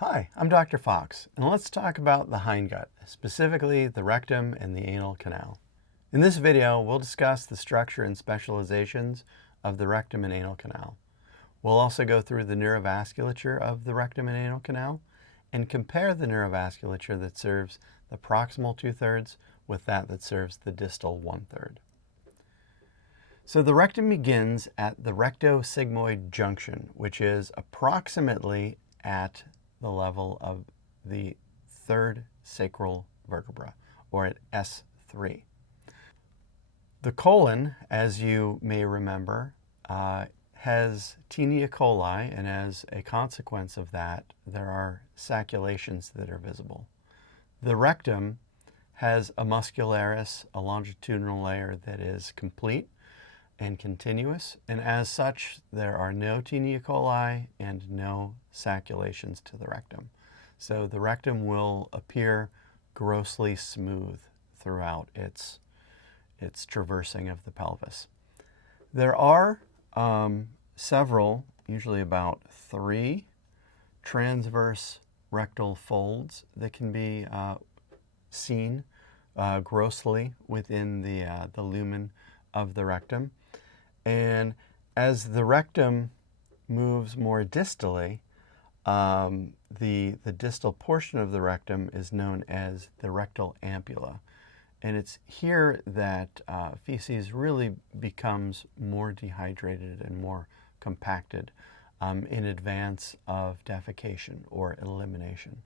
Hi, I'm Dr. Fox, and let's talk about the hindgut, specifically the rectum and the anal canal. In this video, we'll discuss the structure and specializations of the rectum and anal canal. We'll also go through the neurovasculature of the rectum and anal canal and compare the neurovasculature that serves the proximal 2/3 with that serves the distal 1/3. So the rectum begins at the rectosigmoid junction, which is approximately at the level of the third sacral vertebra, or at S3. The colon, as you may remember, has Taenia coli, and as a consequence of that, there are saculations that are visible. The rectum has a muscularis, a longitudinal layer that is complete and continuous, and as such, there are no Taenia coli and no saculations to the rectum. So the rectum will appear grossly smooth throughout its traversing of the pelvis. There are several, usually about 3, transverse rectal folds that can be seen grossly within the lumen of the rectum. And as the rectum moves more distally, the distal portion of the rectum is known as the rectal ampulla. And it's here that feces really becomes more dehydrated and more compacted in advance of defecation or elimination.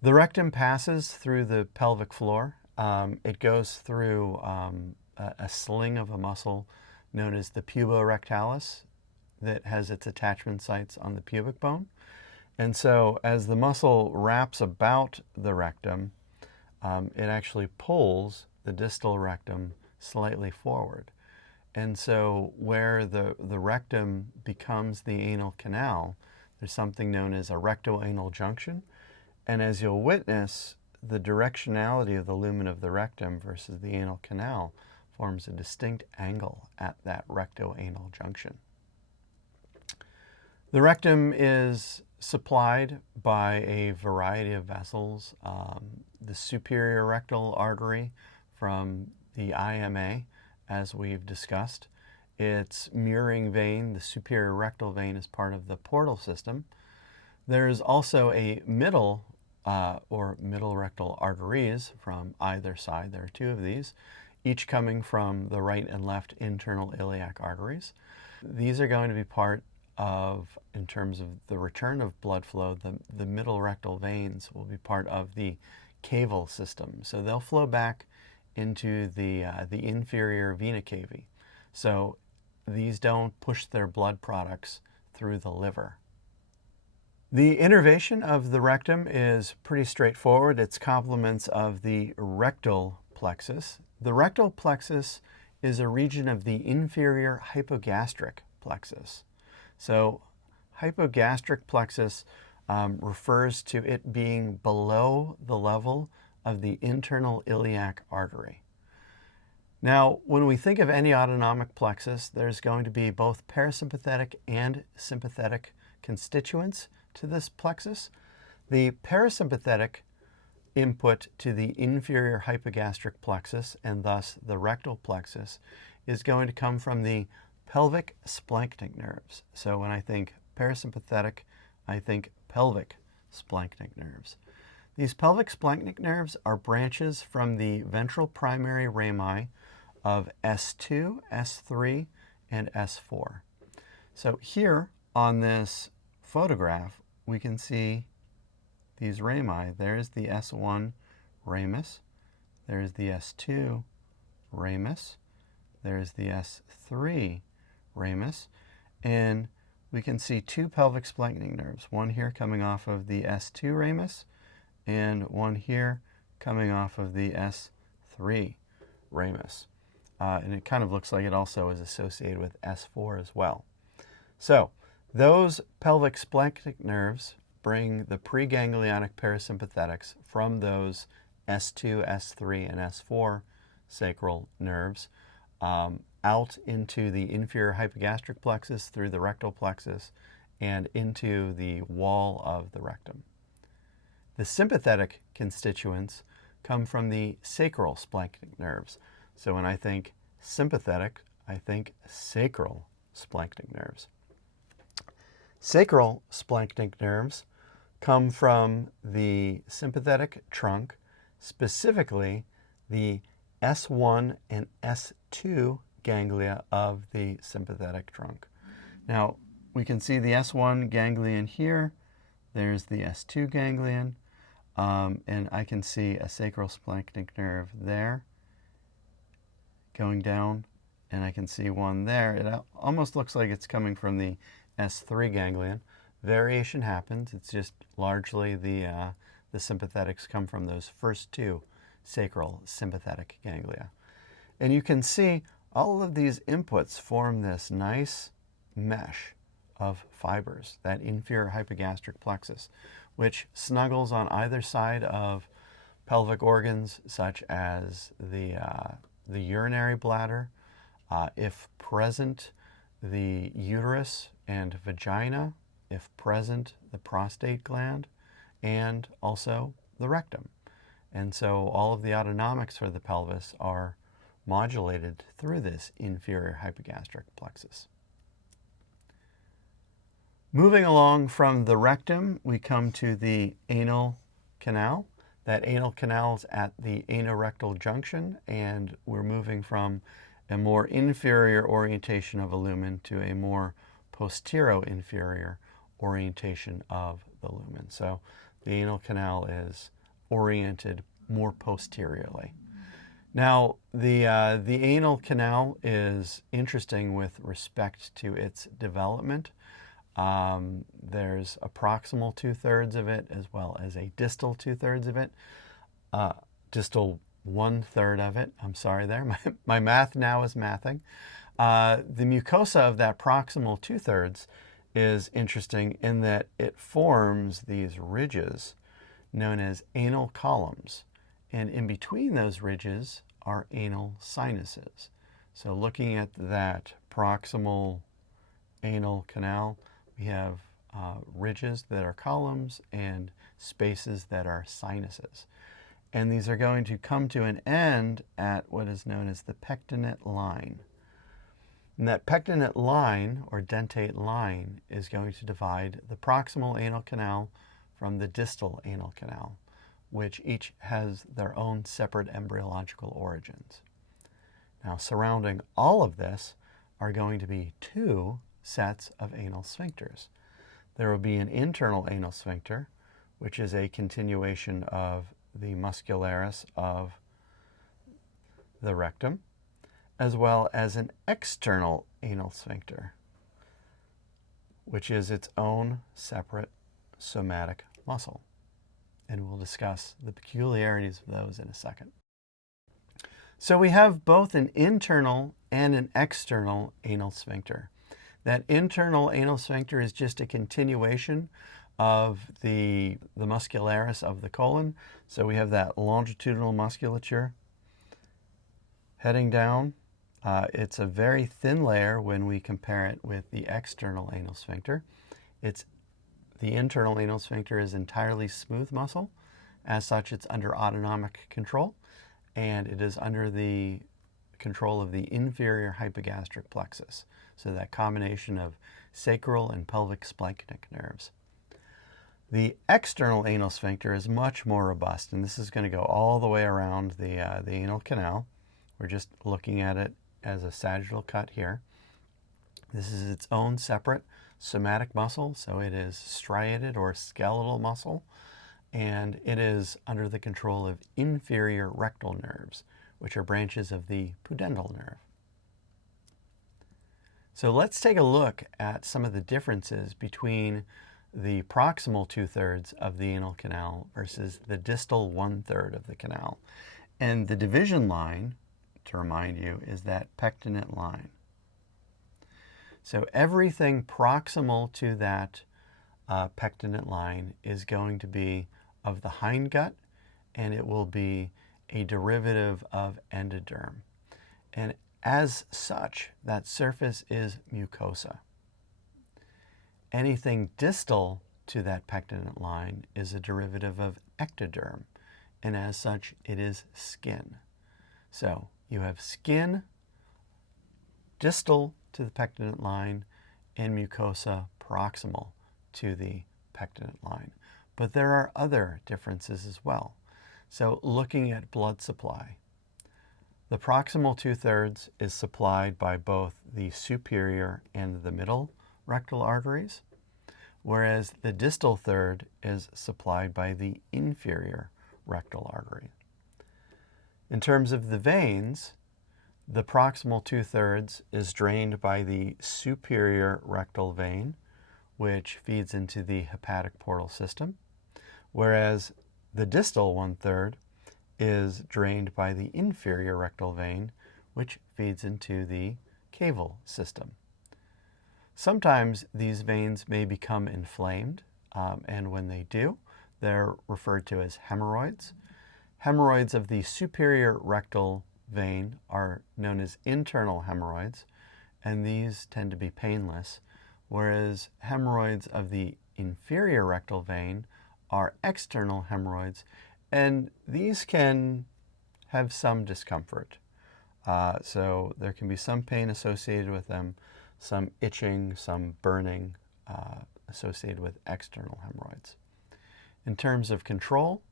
The rectum passes through the pelvic floor. It goes through a sling of a muscle known as the puborectalis that has its attachment sites on the pubic bone. And so as the muscle wraps about the rectum, it actually pulls the distal rectum slightly forward. And so where the rectum becomes the anal canal, there's something known as a rectoanal junction. And as you'll witness, the directionality of the lumen of the rectum versus the anal canal forms a distinct angle at that rectoanal junction. The rectum is supplied by a variety of vessels. The superior rectal artery from the IMA, as we've discussed. Its mirroring vein, the superior rectal vein, is part of the portal system. There's also a middle rectal arteries from either side. There are 2 of these, each coming from the right and left internal iliac arteries. These are going to be part of, in terms of the return of blood flow, the middle rectal veins will be part of the caval system. So they'll flow back into the inferior vena cava. So these don't push their blood products through the liver. The innervation of the rectum is pretty straightforward. It's complements of the rectal plexus. The rectal plexus is a region of the inferior hypogastric plexus. So hypogastric plexus refers to it being below the level of the internal iliac artery. Now, when we think of any autonomic plexus, there's going to be both parasympathetic and sympathetic constituents to this plexus. The parasympathetic input to the inferior hypogastric plexus, and thus the rectal plexus, is going to come from the pelvic splanchnic nerves. So when I think parasympathetic, I think pelvic splanchnic nerves. These pelvic splanchnic nerves are branches from the ventral primary rami of S2, S3, and S4. So here on this photograph, we can see these rami. There's the S1 ramus, there's the S2 ramus, there's the S3 ramus, and we can see 2 pelvic splanchnic nerves, one here coming off of the S2 ramus and one here coming off of the S3 ramus. And it kind of looks like it also is associated with S4 as well. So those pelvic splanchnic nerves bring the preganglionic parasympathetics from those S2, S3, and S4 sacral nerves out into the inferior hypogastric plexus through the rectal plexus and into the wall of the rectum. The sympathetic constituents come from the sacral splanchnic nerves. So when I think sympathetic, I think sacral splanchnic nerves. Sacral splanchnic nerves come from the sympathetic trunk, specifically the S1 and S2 ganglia of the sympathetic trunk. Now, we can see the S1 ganglion here. There's the S2 ganglion. And I can see a sacral splanchnic nerve there going down, and I can see one there. It almost looks like it's coming from the S3 ganglion. Variation happens. It's just largely the sympathetics come from those first two sacral sympathetic ganglia. And you can see all of these inputs form this nice mesh of fibers, that inferior hypogastric plexus, which snuggles on either side of pelvic organs such as the urinary bladder, if present, the uterus and vagina, if present, the prostate gland, and also the rectum. And so all of the autonomics for the pelvis are modulated through this inferior hypogastric plexus. Moving along from the rectum, we come to the anal canal. That anal canal is at the anorectal junction, and we're moving from a more inferior orientation of a lumen to a more posterior-inferior orientation of the lumen. So the anal canal is oriented more posteriorly. Now, the anal canal is interesting with respect to its development. There's a proximal 2/3 of it as well as a distal 2/3 of it. Distal 1/3 of it. I'm sorry there. My math now is mathing. The mucosa of that proximal 2/3 is interesting in that it forms these ridges known as anal columns. And in between those ridges are anal sinuses. So looking at that proximal anal canal, we have ridges that are columns and spaces that are sinuses. And these are going to come to an end at what is known as the pectinate line. And that pectinate line, or dentate line, is going to divide the proximal anal canal from the distal anal canal, which each has their own separate embryological origins. Now, surrounding all of this are going to be two sets of anal sphincters. There will be an internal anal sphincter, which is a continuation of the muscularis of the rectum, as well as an external anal sphincter, which is its own separate somatic muscle. And we'll discuss the peculiarities of those in a second. So we have both an internal and an external anal sphincter. That internal anal sphincter is just a continuation of the muscularis of the colon. So we have that longitudinal musculature heading down. It's a very thin layer when we compare it with the external anal sphincter. The internal anal sphincter is entirely smooth muscle. As such, it's under autonomic control, and it is under the control of the inferior hypogastric plexus. So that combination of sacral and pelvic splanchnic nerves. The external anal sphincter is much more robust, and this is going to go all the way around the anal canal. We're just looking at it as a sagittal cut here. This is its own separate somatic muscle, so it is striated or skeletal muscle, and it is under the control of inferior rectal nerves, which are branches of the pudendal nerve. So let's take a look at some of the differences between the proximal 2/3 of the anal canal versus the distal 1/3 of the canal. And the division line, to remind you, is that pectinate line. So everything proximal to that pectinate line is going to be of the hindgut, and it will be a derivative of endoderm. And as such, that surface is mucosa. Anything distal to that pectinent line is a derivative of ectoderm, and as such, it is skin. So you have skin distal to the pectinent line and mucosa proximal to the pectinent line. But there are other differences as well. So looking at blood supply, the proximal 2/3 is supplied by both the superior and the middle rectal arteries, whereas the distal third is supplied by the inferior rectal artery. In terms of the veins, the proximal 2/3 is drained by the superior rectal vein, which feeds into the hepatic portal system, whereas the distal 1/3 is drained by the inferior rectal vein, which feeds into the caval system. Sometimes these veins may become inflamed, and when they do, they're referred to as hemorrhoids. Hemorrhoids of the superior rectal vein are known as internal hemorrhoids, and these tend to be painless, whereas hemorrhoids of the inferior rectal vein are external hemorrhoids, and these can have some discomfort. So there can be some pain associated with them, some itching, some burning associated with external hemorrhoids. In terms of control,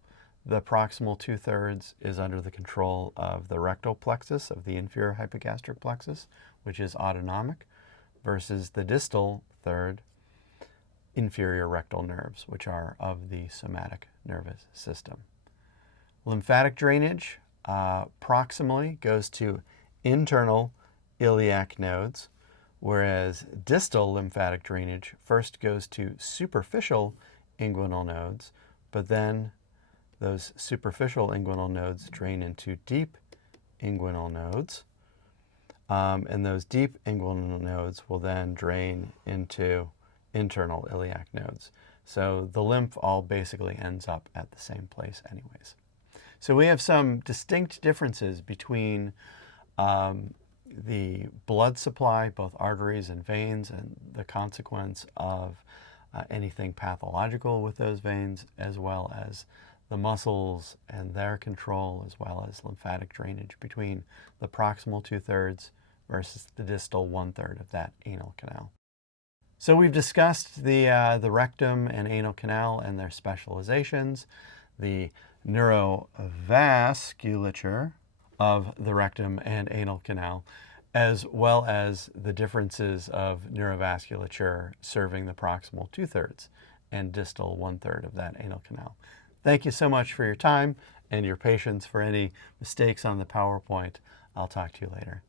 the proximal 2/3 is under the control of the rectal plexus of the inferior hypogastric plexus, which is autonomic, versus the distal third, inferior rectal nerves, which are of the somatic nervous system. Lymphatic drainage proximally goes to internal iliac nodes, whereas distal lymphatic drainage first goes to superficial inguinal nodes, but then those superficial inguinal nodes drain into deep inguinal nodes, and those deep inguinal nodes will then drain into internal iliac nodes. So the lymph all basically ends up at the same place anyways. So we have some distinct differences between the blood supply, both arteries and veins, and the consequence of anything pathological with those veins, as well as the muscles and their control, as well as lymphatic drainage between the proximal 2/3 versus the distal 1/3 of that anal canal. So we've discussed the rectum and anal canal and their specializations, the neurovasculature of the rectum and anal canal, as well as the differences of neurovasculature serving the proximal 2/3 and distal 1/3 of that anal canal. Thank you so much for your time and your patience. For any mistakes on the PowerPoint, I'll talk to you later.